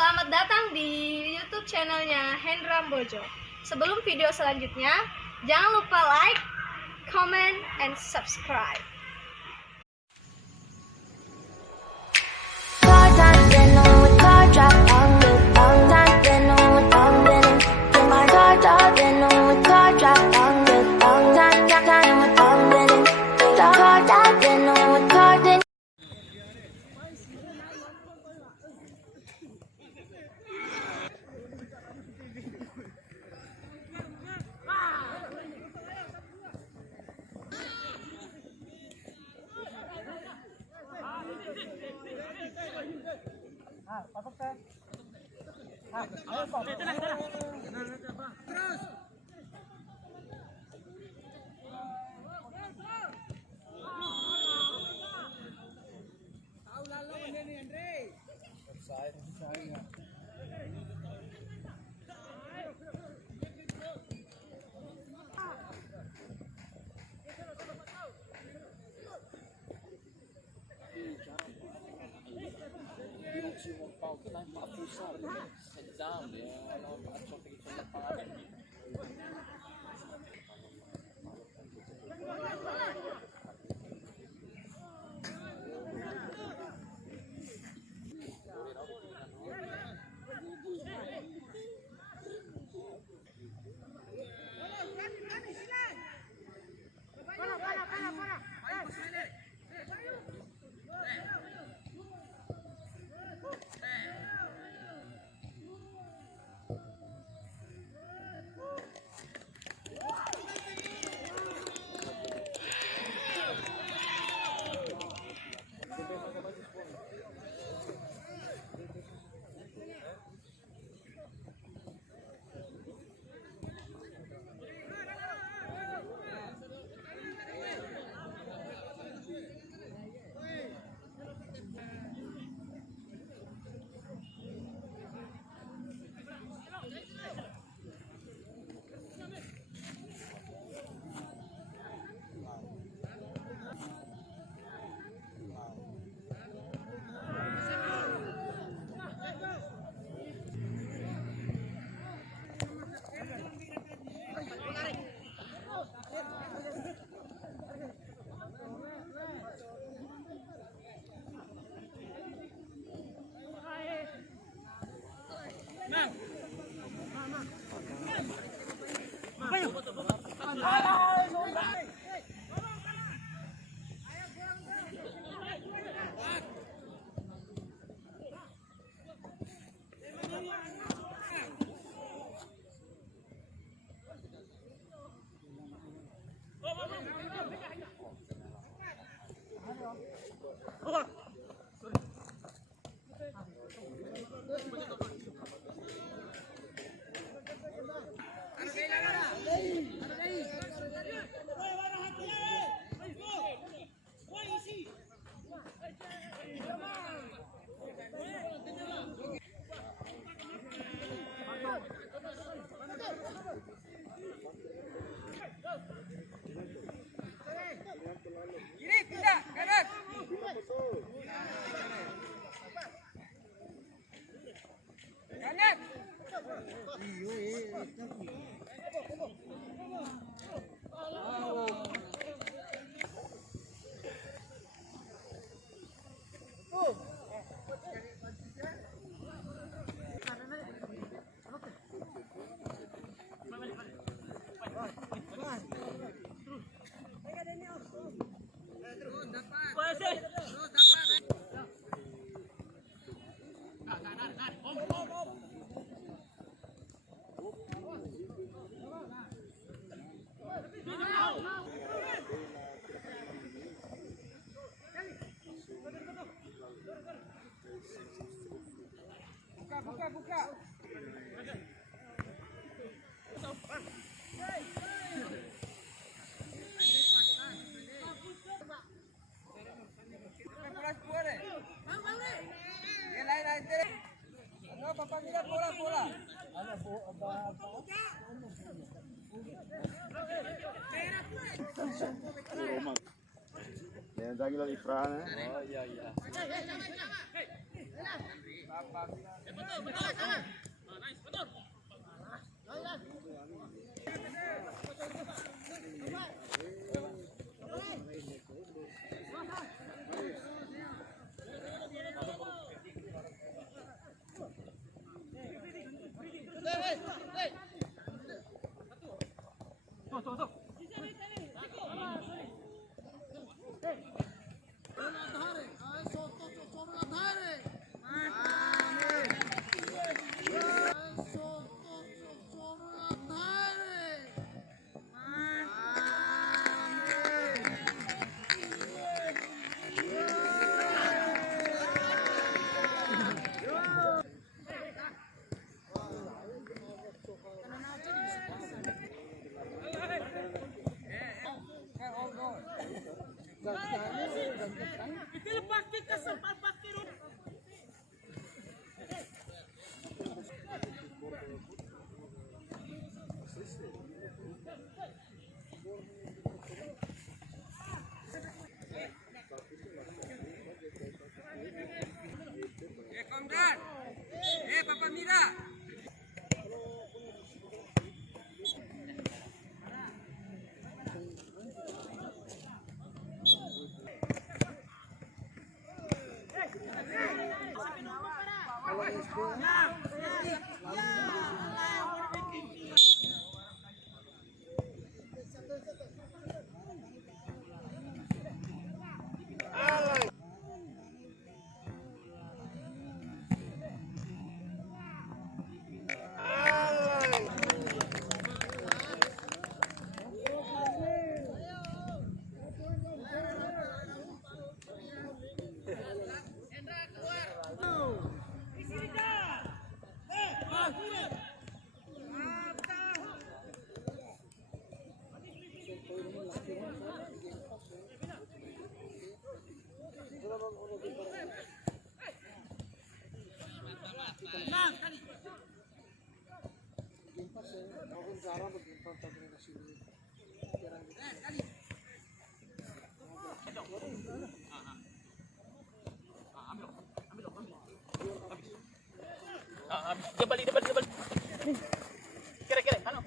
Selamat datang di YouTube channelnya Hendra Bojo. Sebelum video selanjutnya, jangan lupa like, comment, and subscribe. Buka. Dagli la frana. Oh iya. Komdan. Papa Mira. Dia balik. Kira-kira, ano?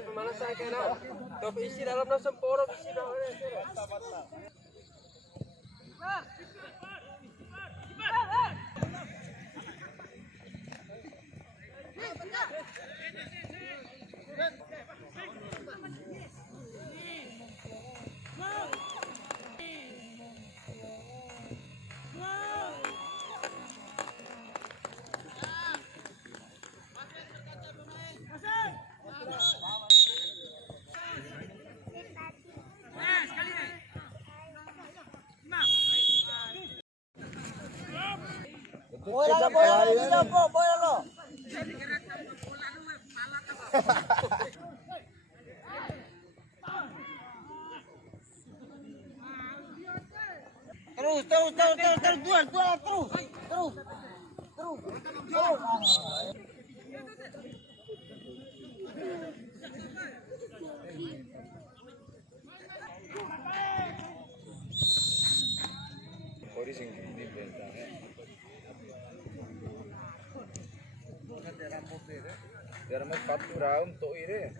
Pemanasan kena. Top isi dalam nasi porok isi dah. Terus, duel, terus. Biar mas fatura untuk ini.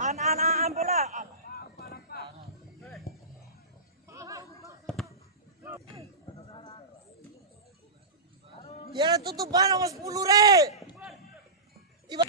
Anak-anak bola. Ya tutup bana mas 10 re. Iba.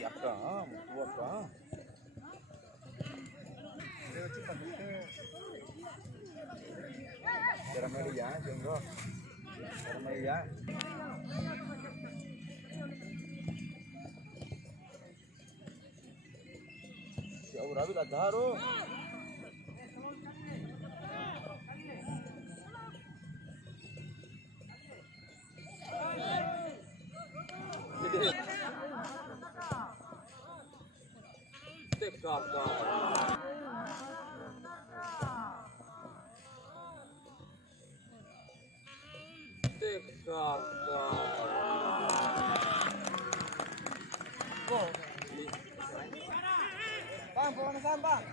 Bang, pemanasan bang.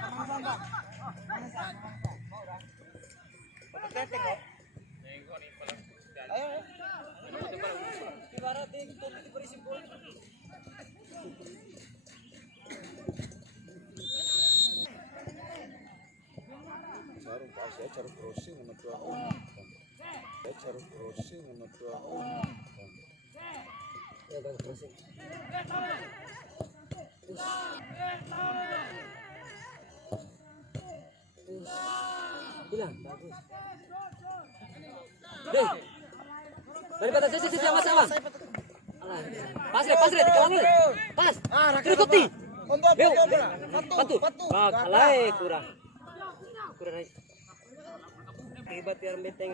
Pemanasan bang. Pemanasan. Ayo. Ibarat itu berisi bola. Cara crossing sama tua. Cara crossing sama tua. Ya bang crossing. Bilang bagus. Deh. Daripada sisi sama-sama. Pas, kamu. Pas. Ikuti. Patu. Alai kurang. Kurang. Hebat yang beteng.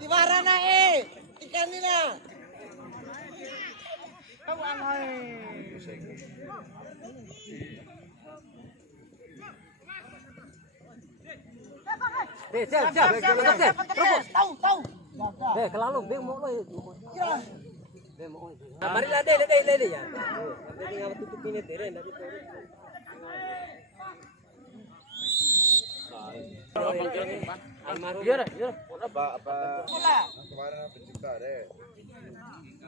Di mana ikan ini na? Kamu anai. Siap. Tahu. Kelalu beng mau lo. Mari lah deh ya. Nanti ngapa tutup ini teren dari itu. Iya. Apa? Kemarin pencipta deh.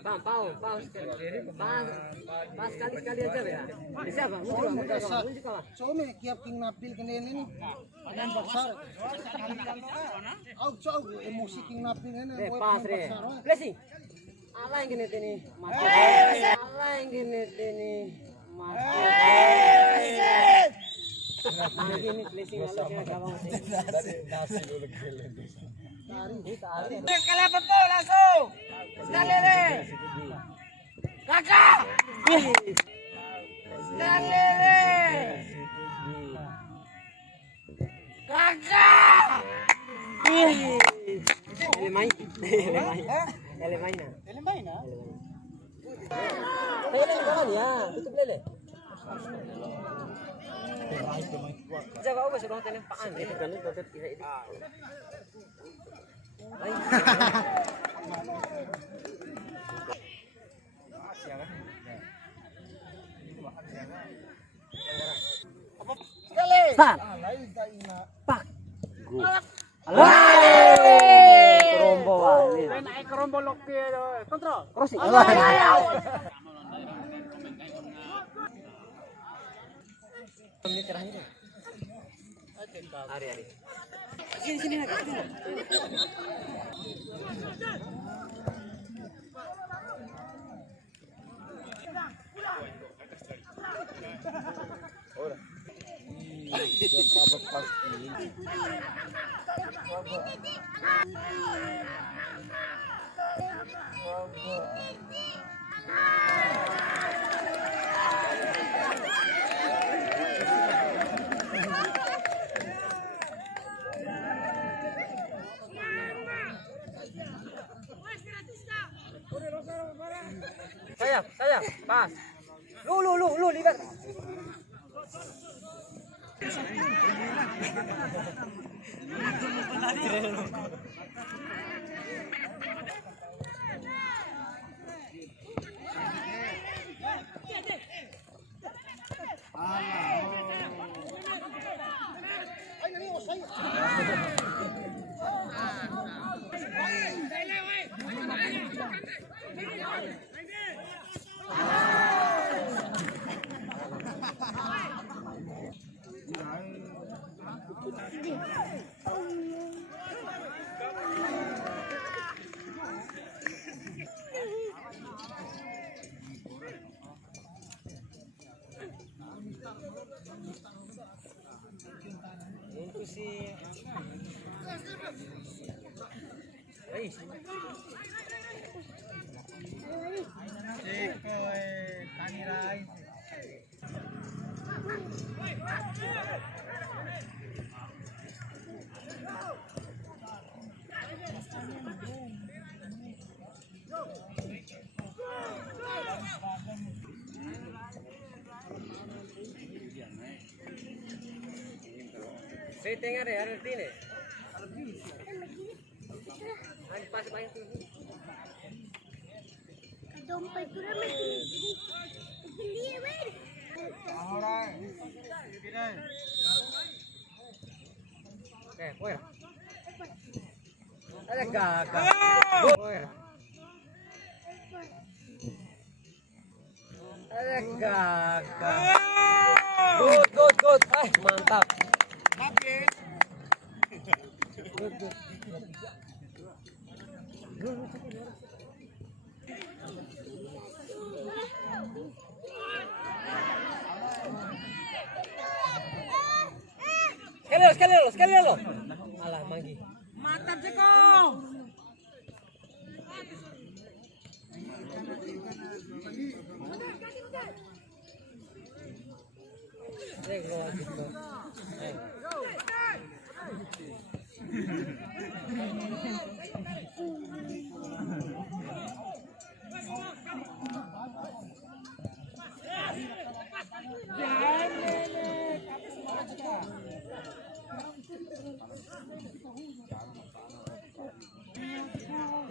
Bang, pau sekali aja ya. Bisa bang, muncul. Soalnya kiap king napil kene ini. Adan besar. Au emosi king napil ini. Pas re. Blessing. Ala yang gini ini. Ala yang gini ini. Ini blessing ala kena gawang sih. Dari nasi dulu kele. Tarik. Kalian betul langsung. Sekali re. Kakak. Sekali re. Kakak. Ele main. Ya, tutup lele. Jaga apa suruh tanya paan itu kan itu tidak ini. Pak. Kerombo ini. Naik kerombo loki kontrol. Crossing. Menit terakhir. Hari. Sini lagi. Ora. Saya, pas. Lu libat. Itu sih. Rais. Saya tengah deh, ada di nih. Pas main tuh. Dompet itu ramai. Beli, men. Oke, poin. Ada gagak. Poin. Ada gagak. Good. Mantap. Good. Sekali lo. Alah, manggi. Mantap sih kau.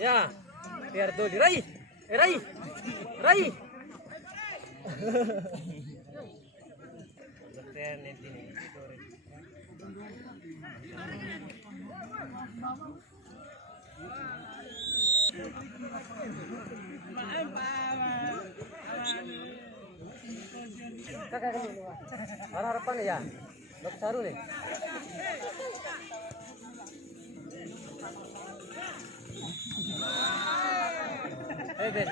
Ya, biar dulu raih. Raih. Kakak kamu harapan ya, Dok Sarul nih. Ben.